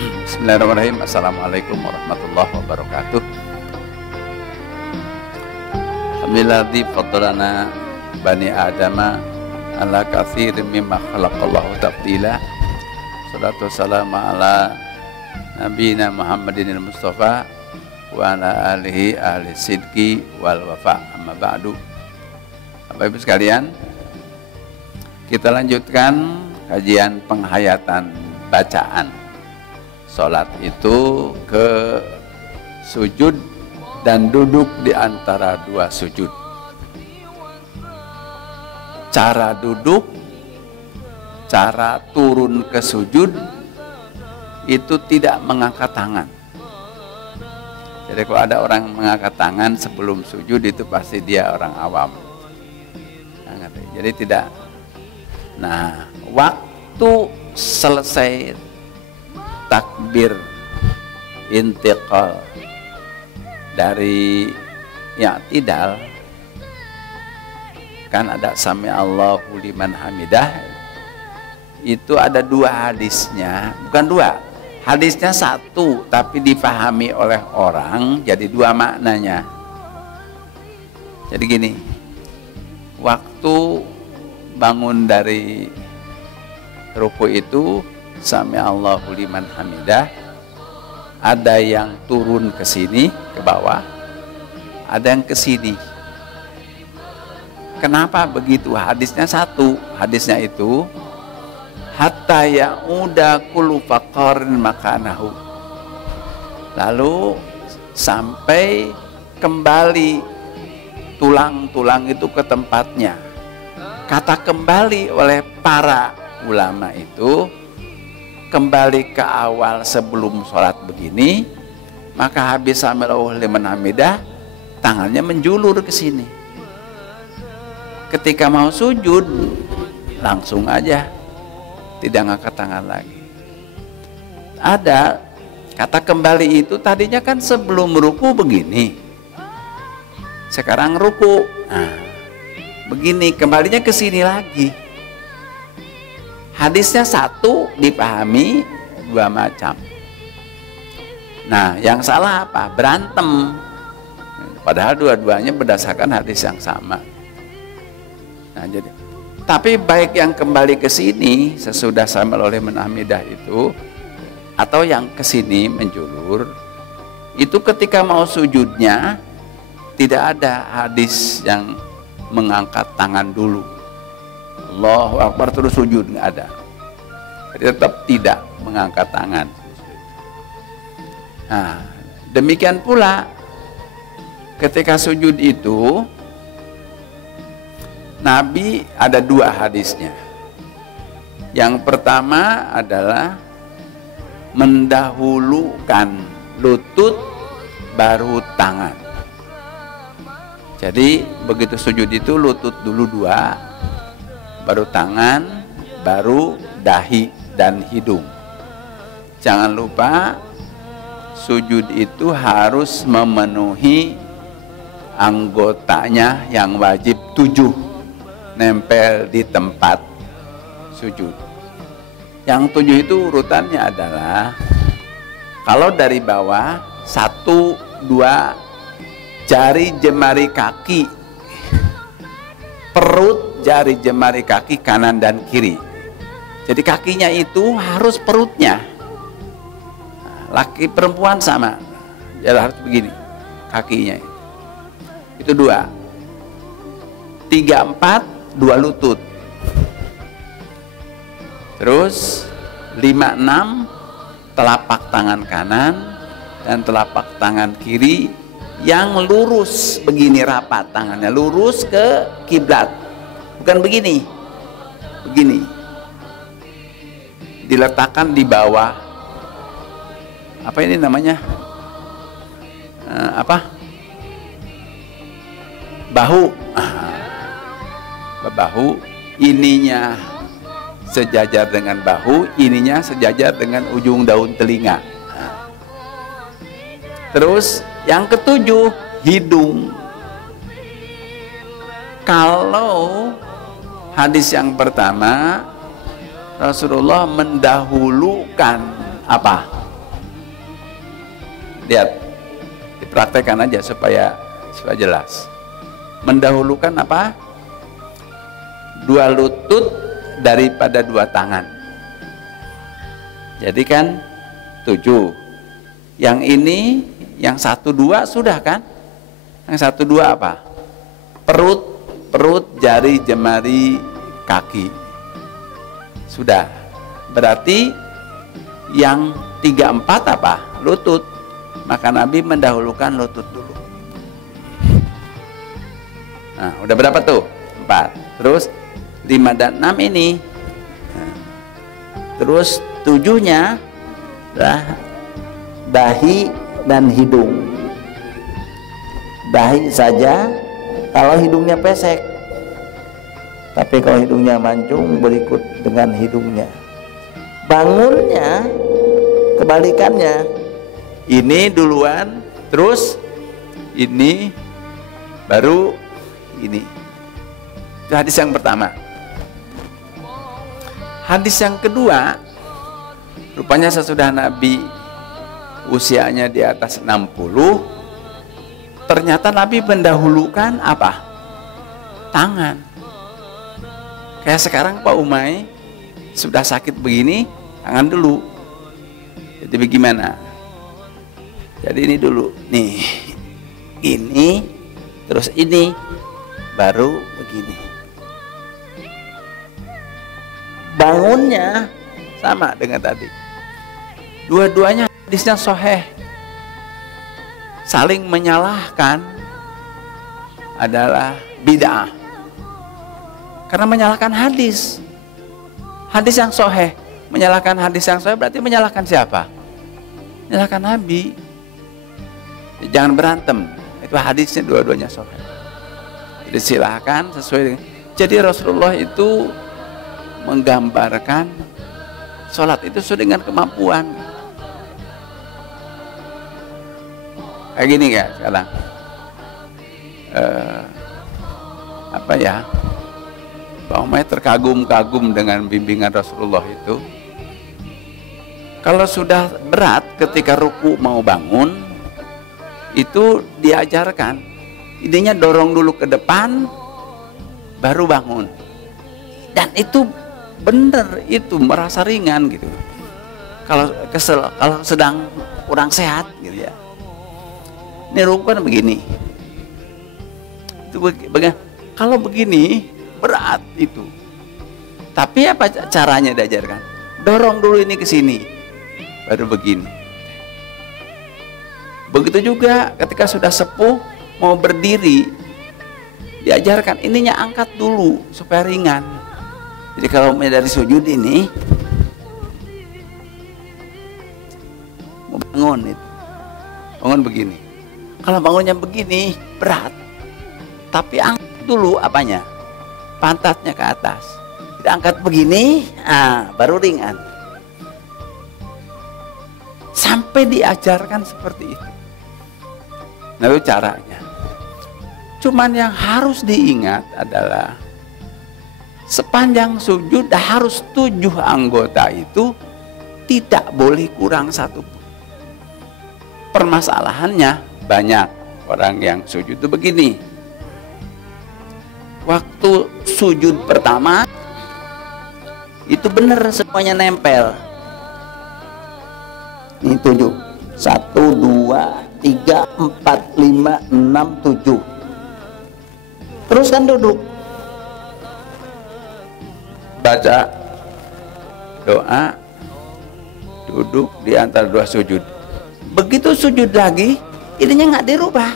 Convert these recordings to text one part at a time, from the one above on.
Bismillahirrahmanirrahim. Assalamualaikum warahmatullahi wabarakatuh. Alhamdulillah faddalana bani adama ala katsirin mimma khalaqallahu tafdila. Salatu wassalamu ala nabiyina Muhammadin Mustafa wa ala alihi ahli sidqi wal wafa. Amma ba'du. Bapak Ibu sekalian, kita lanjutkan kajian penghayatan bacaan. Salat itu ke sujud dan duduk di antara dua sujud. Cara duduk, cara turun ke sujud itu tidak mengangkat tangan. Jadi kalau ada orang mengangkat tangan sebelum sujud itu pasti dia orang awam. Jadi tidak. Nah, waktu selesai takbir intiqal dari i'tidal, kan ada sami Allahu liman hamidah, itu ada dua hadisnya, bukan dua, hadisnya satu tapi dipahami oleh orang jadi dua maknanya. Jadi gini, waktu bangun dari ruku itu sami Allahu liman hamidah, ada yang turun ke sini ke bawah, ada yang ke sini. Kenapa begitu? Hadisnya satu, hadisnya itu hatta ya'uda kullu faqarin makanahu, lalu sampai kembali tulang-tulang itu ke tempatnya. Kata kembali oleh para ulama itu kembali ke awal sebelum sholat begini, maka habis sami Allahu liman hamidah, tangannya menjulur ke sini. Ketika mau sujud langsung aja, tidak ngangkat tangan lagi. Ada kata kembali itu tadinya kan sebelum ruku begini, sekarang ruku, nah, begini, kembalinya ke sini lagi. Hadisnya satu dipahami dua macam. Nah, yang salah apa? Berantem. Padahal dua-duanya berdasarkan hadis yang sama. Nah, jadi, tapi baik yang kembali ke sini sesudah sami Allahu liman hamidah itu, atau yang ke sini menjulur, itu ketika mau sujudnya tidak ada hadis yang mengangkat tangan dulu, Allahu Akbar terus sujud, nggak ada. Jadi tetap tidak mengangkat tangan. Nah, demikian pula ketika sujud itu Nabi ada dua hadisnya. Yang pertama adalah mendahulukan lutut baru tangan. Jadi begitu sujud itu lutut dulu dua, baru tangan, baru dahi dan hidung. Jangan lupa sujud itu harus memenuhi anggotanya yang wajib 7 nempel di tempat sujud. Yang 7 itu urutannya adalah kalau dari bawah 1, 2 jari jemari kaki, perut jari jemari kaki kanan dan kiri. Jadi kakinya itu harus perutnya. Laki perempuan sama, jadi harus begini kakinya. Itu 2, 3, 4, 2 lutut. Terus 5, 6 telapak tangan kanan dan telapak tangan kiri yang lurus begini, rapat tangannya lurus ke kiblat, bukan begini, begini, diletakkan di bawah apa ini namanya, bahu, bahu ininya sejajar dengan bahu, ininya sejajar dengan ujung daun telinga. Terus yang ketujuh, hidung. Kalau hadis yang pertama, Rasulullah mendahulukan apa? Lihat, dipraktekkan aja supaya jelas. Mendahulukan apa? Dua lutut daripada dua tangan. Jadi kan 7. Yang ini, yang 1, 2 sudah kan? Yang 1, 2 apa? Perut, jari, jemari, kaki. Sudah. Berarti yang 3, 4 apa? Lutut. Maka Nabi mendahulukan lutut dulu. Nah, udah berapa tuh? 4. Terus 5 dan 6 ini. Nah, terus 7-nya adalah dahi dan hidung. Dahi saja kalau hidungnya pesek, tapi kalau hidungnya mancung berikut dengan hidungnya. Bangunnya kebalikannya, ini duluan, terus ini, baru ini. Itu hadis yang pertama. Hadis yang kedua, rupanya sesudah Nabi usianya di atas 60, ternyata Nabi mendahulukan apa? Tangan. Kayak sekarang Pak Umay sudah sakit begini, tangan dulu. Jadi bagaimana? Jadi ini dulu, nih, ini, terus ini, baru begini. Bangunnya sama dengan tadi. Dua-duanya hadisnya sahih. Saling menyalahkan adalah bid'ah. Karena menyalahkan hadis. Hadis yang sahih, menyalahkan hadis yang sahih berarti menyalahkan siapa? Menyalahkan Nabi. Jangan berantem. Itu hadisnya dua-duanya sahih. Jadi silahkan sesuai dengan. Jadi Rasulullah itu menggambarkan sholat itu sesuai dengan kemampuan. Kayak gini ya sekarang. Apa ya? Pak Umay terkagum-kagum dengan bimbingan Rasulullah itu. Kalau sudah berat ketika ruku mau bangun, itu diajarkan. Idenya dorong dulu ke depan, baru bangun. Dan itu benar, itu merasa ringan gitu. Kalau sedang kurang sehat gitu ya. Ini ruku kan begini. Itu kalau begini berat itu. Tapi apa caranya diajarkan? Dorong dulu ini ke sini, baru begini. Begitu juga ketika sudah sepuh mau berdiri, diajarkan ininya angkat dulu supaya ringan. Jadi kalau dari sujud ini mau bangun itu, bangun begini. Kalau bangunnya begini berat, tapi angkat dulu apanya? Pantatnya ke atas. Diangkat begini, baru ringan. Sampai diajarkan seperti itu. Nah, itu caranya. Cuman yang harus diingat adalah sepanjang sujud harus 7 anggota itu tidak boleh kurang satu. Permasalahannya banyak orang yang sujud itu begini. Waktu sujud pertama itu benar semuanya nempel. Ini 7. 1, 2, 3, 4, 5, 6, 7. Terus kan duduk. Baca doa, duduk di antara 2 sujud. Begitu sujud lagi, ininya nggak dirubah.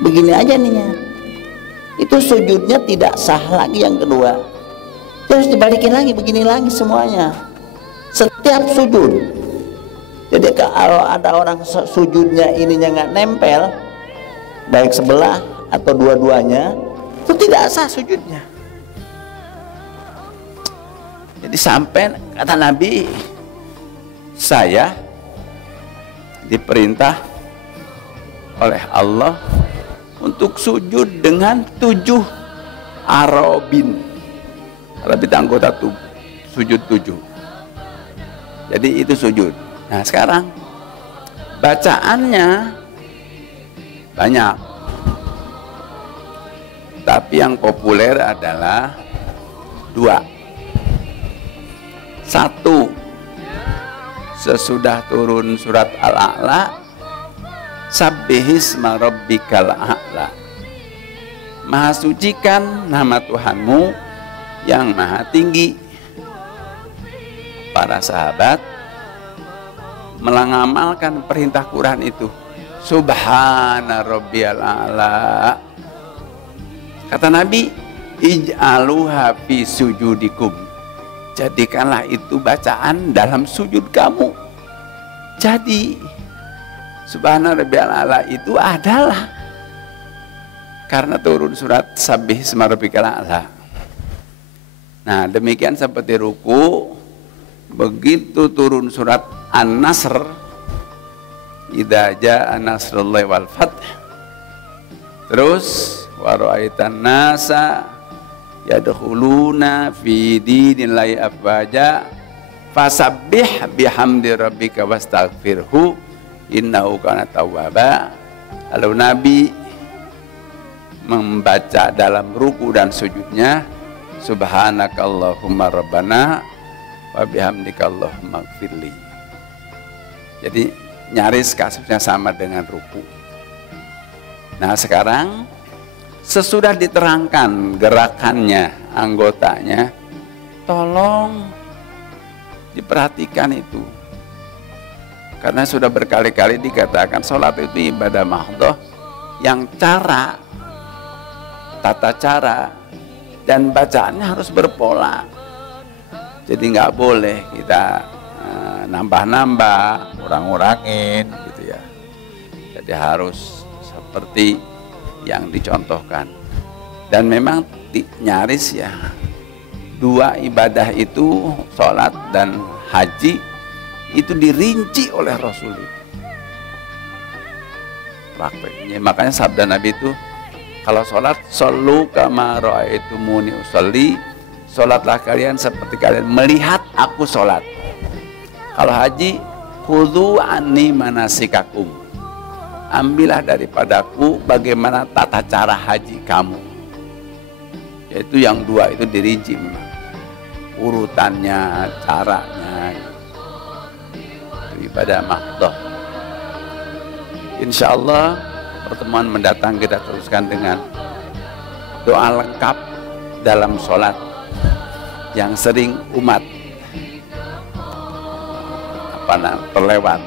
Begini aja ininya. Itu sujudnya tidak sah lagi yang kedua. Terus dibalikin lagi, begini lagi semuanya. Setiap sujud. Jadi kalau ada orang sujudnya ininya nggak nempel, baik sebelah atau dua-duanya, itu tidak sah sujudnya. Jadi sampai kata Nabi, saya diperintah oleh Allah untuk sujud dengan 7 arobin. Arobin anggota tubuh, sujud 7. Jadi itu sujud. Nah sekarang Bacaannya banyak, tapi yang populer adalah dua. Satu, sesudah turun surat Al-A'la, Sabbihisma rabbikal a'la, maha sucikan nama Tuhanmu yang maha tinggi. Para sahabat mengamalkan perintah Quran itu, Subhana rabbiyal a'la. Kata Nabi, ij'aluha fi sujudikum, jadikanlah itu bacaan dalam sujud kamu. Jadi Subhana rabbiyal a'la itu adalah karena turun surat Sabbihisma rabbikal a'la. Nah, demikian seperti ruku, begitu turun surat An-Nasr, idza jaa nasrullahi wal fath, terus wa ra'aitan nasa yadkhuluna fi dinillahi afwaja fasabbih bihamdi rabbika wastaghfirhu innahu kana tawwaba. Lalu Nabi membaca dalam ruku dan sujudnya, subhanakallahumma rabbana wa bihamdika allahumma gfirli. Jadi nyaris kasusnya sama dengan ruku. Nah, sekarang sesudah diterangkan gerakannya, anggotanya, tolong diperhatikan itu. Karena sudah berkali-kali dikatakan sholat itu ibadah mahdhah yang cara, tata cara dan bacaannya harus berpola. Jadi nggak boleh kita nambah-nambah, kurang-kurangin gitu ya. Jadi harus seperti yang dicontohkan. Dan memang nyaris ya, dua ibadah itu, sholat dan haji, itu dirinci oleh Rasul itu prakteknya. Makanya sabda Nabi itu, kalau sholat, shollu kama ra'aitumuni usolli, sholatlah kalian seperti kalian melihat aku sholat. Kalau haji, khudhu anni manasikakum, ambillah daripadaku bagaimana tata cara haji kamu. Yaitu yang dua itu dirinci memang, urutannya, caranya. Itu ibadah mahdhah. Insya Allah pertemuan mendatang kita teruskan dengan doa lengkap dalam sholat yang sering umat terlewat.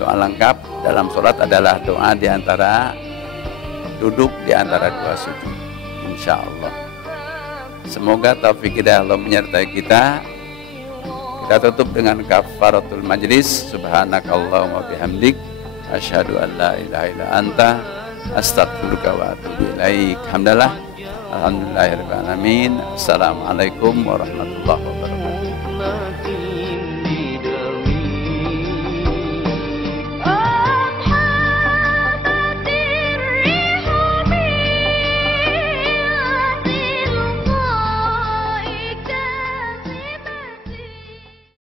Doa lengkap dalam sholat adalah doa di antara duduk di antara dua sujud. Insya Allah. Semoga taufik hidayah Allah menyertai kita. Kita tutup dengan kafaratul majlis. Subhanakallahumma bihamdik, asyhadu an la ilaha illa anta, astaghfiruka wa atubu ilaik. Alhamdulillahirabbil alamin. Assalamualaikum warahmatullahi wabarakatuh.